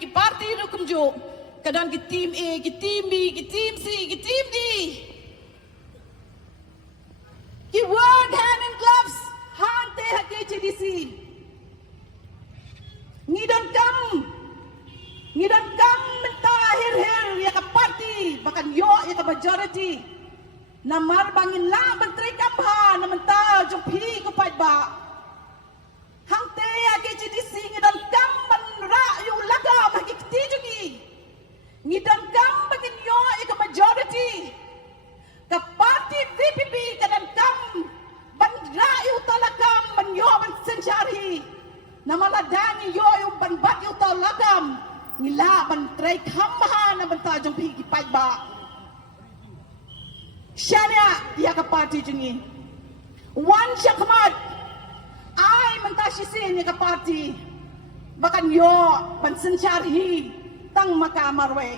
ki parti rukum jo. Kadang ki tim A, ki tim B, ki tim C, ki tim D. Ki work hand in gloves. Hante hake CDC. Ngidon kam mentahir ya ka parti bahkan yo ya ka majority. Namar bangin la menteri kamha na mentah jong pi ko pai ba. Hante hake CDC ngidon kam ban ra yu laga bagi kti jungi. Ngidon kam bangin yo ya ka majority. Ka parti VPP kadan kam ban ra yu talakam ban yo ban senjari. Namaladani yo yu ban bat yu talakam. Ngila ban tray kamha na ban ta jong pi ki pai ba. Shania ya ka parti jungi. Wan Shakmat ai mentasisin ya ka parti. Bahkan yo ban senjari tang makamarwe.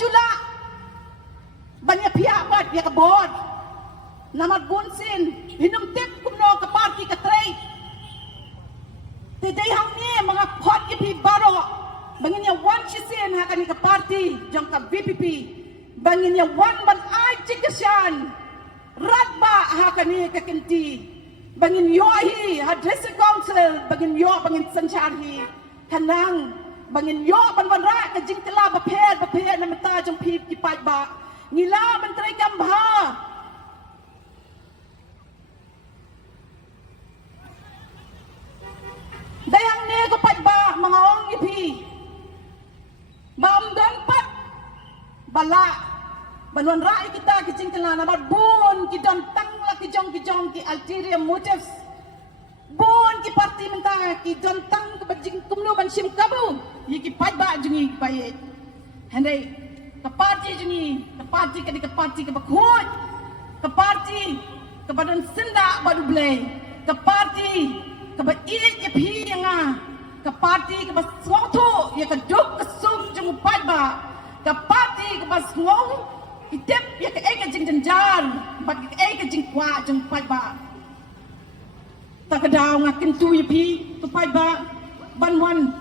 Jula banyak pihak bat ya ka board. Namat bunsin hinum tip kumno ka parti ka tray. Today hang ni mga pot ipi baro bangin ya one chisin hakan ka party jong ka VPP bangin ya one ban ay chikasyan radba hakan ka kinti bangin yo hi address council bangin yo bangin sanchari kanang bangin yo ban ra ka jingkala ba pher na mata jong pip ki pai ba ngila ban tray kambha. Dayang ni ko pat ba mga ong ipi. Baamdan pat bala. Banwan rai kita kicing kelana mat bun kidon tangla kijong ki ulterior motives. Bun ki parti mentah kidon tang kebajing kumno ban sim kabu. Yiki pat ba jungi bayet. Handai ke parti jungi, ke parti ke bakhut. Ke parti ke badan senda badu blay. Ke parti kaba ilit ya pi nga ka party kaba swoto ya ka duk ka sum jung pai ba ka party kaba swong itep ya ka eka jing janjar ba ka eka jing kwa jung pai ba ta ka daw nga kintu ya pi ka pai ba banwan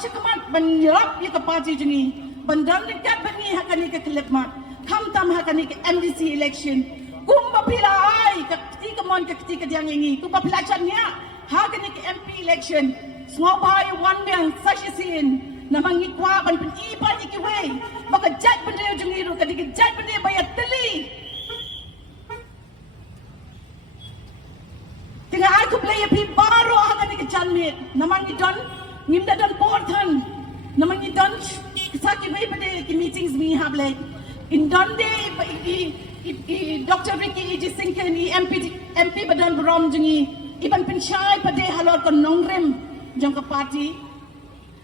chakamat ban yap ya ka party jungi bandan ni kat bani hakani ka klip ma kam tam hakani ka MDC election kumba pila ai ka tika mon ka tika diang ngi kumba pila chan nya hagan ni MP election small boy one man sashisin namang ikwa ban pin ipan ikiwe baka jat bende jungiru kadig jat bende bayat teli tinga ai ku play pi baro hagan ni janmit namang idon ngimda don porthan namang idon kisaki we bende ki meetings mi hable indon de Dr. Ricky Iji Singken MP badan berom jungi iban pensyai pada halor kon nongrem jong ka party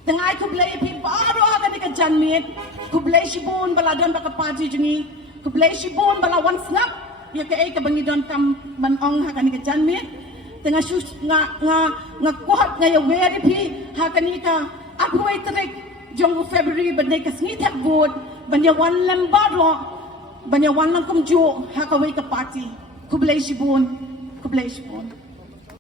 tengai ku blai pi baro haga ni ka janmit ku blai shibun baladon ba ka party jungi ku blai shibun bala wan snap ya ka ai ka bangidon kam ban ong haga ni ka janmit tengah sus nga kuhat nga ya weri pi haga ni ka agway trek jong February badai ka snit hak good banya wan lambaro banya wan lang kumjo haga way ka party ku blai shibun